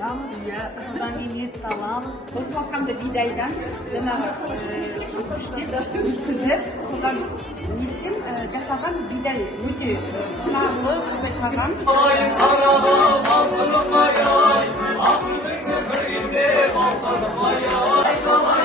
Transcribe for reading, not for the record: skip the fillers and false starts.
қойғанбыз, содан кейін ет саламыз. Бұл талқанды бидайдан жаңағы өткізіп, содан неттен жасаған бидай өте құнарлы, сондай тағам. Қарағым алтыным ай, ақындың көргенде мақсадым ай.